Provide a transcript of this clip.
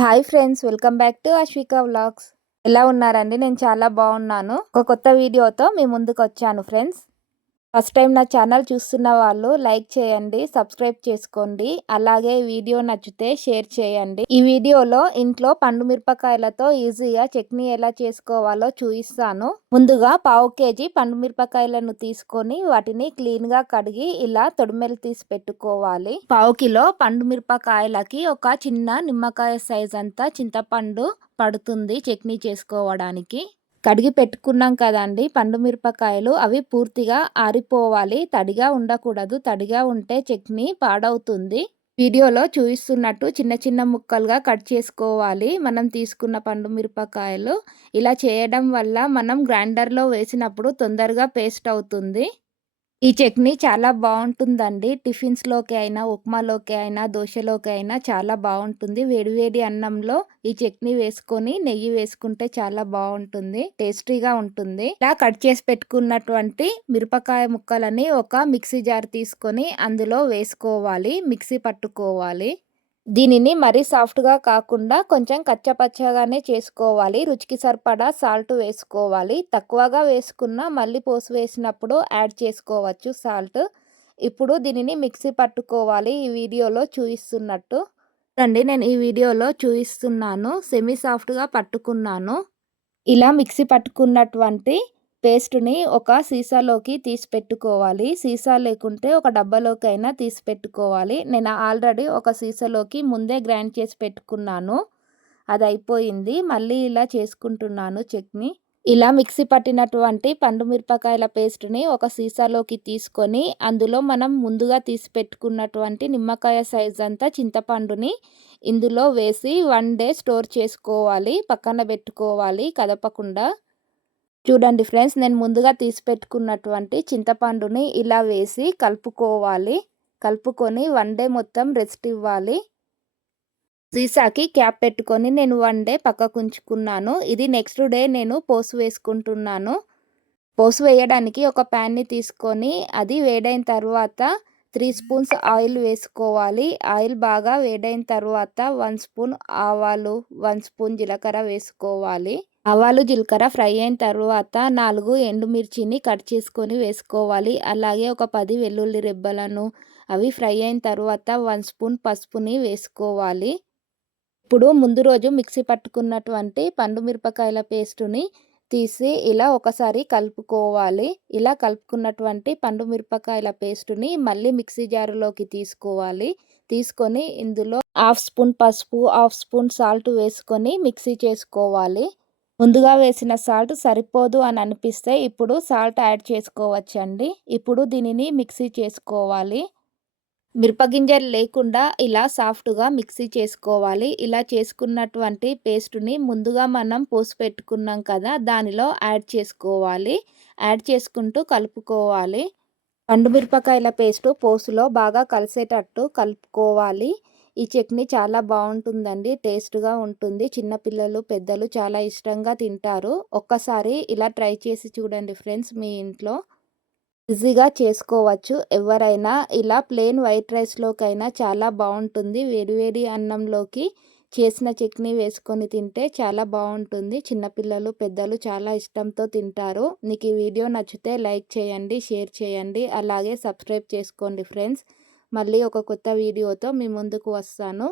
Hi friends, welcome back to Ashwika vlogs. ఎలా ఉన్నారండి? నేను చాలా బాగున్నాను. ఒక కొత్త వీడియోతో మీ ముందుకు వచ్చాను ఫ్రెండ్స్. ఫస్ట్ టైం నా ఛానల్ చూస్తున్న వాళ్ళు లైక్ చేయండి, సబ్స్క్రైబ్ చేసుకోండి. అలాగే వీడియో నచ్చితే షేర్ చేయండి. ఈ వీడియోలో ఇంట్లో పండు మిరపకాయలతో ఈజీగా చట్నీ ఎలా చేసుకోవాలో చూపిస్తాను. ముందుగా పావు కేజీ పండు మిరపకాయలను తీసుకొని వాటిని క్లీన్గా కడిగి ఇలా తొడిమెలు తీసి పెట్టుకోవాలి. పావు కిలో పండు మిరపకాయలకి ఒక చిన్న నిమ్మకాయ సైజ్ అంతా చింతపండు పడుతుంది చట్నీ చేసుకోవడానికి. కడిగి పెట్టుకున్నాం కదండి పండు మిరపకాయలు, అవి పూర్తిగా ఆరిపోవాలి. తడిగా ఉండకూడదు, తడిగా ఉంటే చట్నీ పాడవుతుంది. వీడియోలో చూపిస్తున్నట్టు చిన్న చిన్న ముక్కలుగా కట్ చేసుకోవాలి మనం తీసుకున్న పండు మిరపకాయలు. ఇలా చేయడం వల్ల మనం గ్రైండర్లో వేసినప్పుడు తొందరగా పేస్ట్ అవుతుంది. ఈ చట్నీ చాలా బాగుంటుందండి. టిఫిన్స్లోకి అయినా, ఉప్మాలోకి అయినా, దోశలోకి అయినా చాలా బాగుంటుంది. వేడివేడి అన్నంలో ఈ చట్నీ వేసుకొని నెయ్యి వేసుకుంటే చాలా బాగుంటుంది, టేస్టీగా ఉంటుంది. ఇలా కట్ చేసి పెట్టుకున్నటువంటి మిరపకాయ ముక్కలని ఒక మిక్సీ జార్ తీసుకొని అందులో వేసుకోవాలి, మిక్సీ పట్టుకోవాలి. దీనిని మరీ సాఫ్ట్గా కాకుండా కొంచెం కచ్చపచ్చగానే చేసుకోవాలి. రుచికి సరిపడా సాల్ట్ వేసుకోవాలి. తక్కువగా వేసుకున్న మళ్ళీ పోసి వేసినప్పుడు యాడ్ చేసుకోవచ్చు సాల్ట్. ఇప్పుడు దీనిని మిక్సీ పట్టుకోవాలి. ఈ వీడియోలో చూపిస్తున్నట్టు రండి, నేను ఈ వీడియోలో చూపిస్తున్నాను. సెమీ సాఫ్ట్గా పట్టుకున్నాను. ఇలా మిక్సీ పట్టుకున్నటువంటి పేస్ట్ని ఒక సీసాలోకి తీసి పెట్టుకోవాలి. సీసా లేకుంటే ఒక డబ్బాలోకి అయినా తీసి పెట్టుకోవాలి. నేను ఆల్రెడీ ఒక సీసాలోకి ముందే గ్రైండ్ చేసి పెట్టుకున్నాను, అది అయిపోయింది. మళ్ళీ ఇలా చేసుకుంటున్నాను చట్నీ. ఇలా మిక్సీ పట్టినటువంటి పండు మిరపకాయల పేస్ట్ని ఒక సీసాలోకి తీసుకొని అందులో మనం ముందుగా తీసి పెట్టుకున్నటువంటి నిమ్మకాయ సైజ్ అంతా చింతపండుని ఇందులో వేసి 1 డే స్టోర్ చేసుకోవాలి, పక్కన పెట్టుకోవాలి కదపకుండా. చూడండి ఫ్రెండ్స్, నేను ముందుగా తీసి పెట్టుకున్నటువంటి చింతపండుని ఇలా వేసి కలుపుకోవాలి. కలుపుకొని 1 డే మొత్తం రెస్ట్ ఇవ్వాలి. సీసాకి క్యాప్ పెట్టుకొని నేను 1 డే పక్కకు ఉంచుకున్నాను. ఇది నెక్స్ట్ డే నేను పోసు వేసుకుంటున్నాను. పోసు వేయడానికి ఒక ప్యాన్ని తీసుకొని అది వేడైన తర్వాత 3 స్పూన్స్ ఆయిల్ వేసుకోవాలి. ఆయిల్ బాగా వేడైన తర్వాత 1 స్పూన్ ఆవాలు, 1 స్పూన్ జీలకర్ర వేసుకోవాలి. ఆవాలు జీలకర్ర ఫ్రై అయిన తర్వాత 4 ఎండుమిర్చిని కట్ చేసుకొని వేసుకోవాలి. అలాగే ఒక 10 వెల్లుల్లి రెబ్బలను, అవి ఫ్రై అయిన తర్వాత 1 స్పూన్ పసుపుని వేసుకోవాలి. ఇప్పుడు ముందు రోజు మిక్సీ పట్టుకున్నటువంటి పండు మిరపకాయల పేస్టుని తీసి ఇలా ఒకసారి కలుపుకోవాలి. ఇలా కలుపుకున్నటువంటి పండు మిరపకాయల పేస్టుని మళ్ళీ మిక్సీ జారులోకి తీసుకోవాలి. తీసుకొని ఇందులో 1/2 స్పూన్ పసుపు, 1/2 స్పూన్ సాల్ట్ వేసుకొని మిక్సీ చేసుకోవాలి. ముందుగా వేసిన సాల్ట్ సరిపోదు అని అనిపిస్తే ఇప్పుడు సాల్ట్ యాడ్ చేసుకోవచ్చండి. ఇప్పుడు దీనిని మిక్సీ చేసుకోవాలి. మిరపగింజలు లేకుండా ఇలా సాఫ్ట్గా మిక్సీ చేసుకోవాలి. ఇలా చేసుకున్నటువంటి పేస్టుని ముందుగా మనం పోసి పెట్టుకున్నాం కదా, దానిలో యాడ్ చేసుకోవాలి. యాడ్ చేసుకుంటూ కలుపుకోవాలి. పండు మిరపకాయల పేస్టు పోసులో బాగా కలిసేటట్టు కలుపుకోవాలి. ఈ చట్నీ చాలా బాగుంటుందండి, టేస్ట్గా ఉంటుంది. చిన్నపిల్లలు, పెద్దలు చాలా ఇష్టంగా తింటారు. ఒక్కసారి ఇలా ట్రై చేసి చూడండి ఫ్రెండ్స్, మీ ఇంట్లో ఈజీగా చేసుకోవచ్చు ఎవరైనా. ఇలా ప్లెయిన్ వైట్ రైస్లోకైనా చాలా బాగుంటుంది. వేడివేడి అన్నంలోకి చేసిన చట్నీ వేసుకొని తింటే చాలా బాగుంటుంది. చిన్నపిల్లలు, పెద్దలు చాలా ఇష్టంతో తింటారు. మీకు ఈ వీడియో నచ్చితే లైక్ చేయండి, షేర్ చేయండి, అలాగే సబ్స్క్రైబ్ చేసుకోండి ఫ్రెండ్స్. మళ్ళీ ఒక కొత్త వీడియోతో మీ ముందుకు వస్తాను.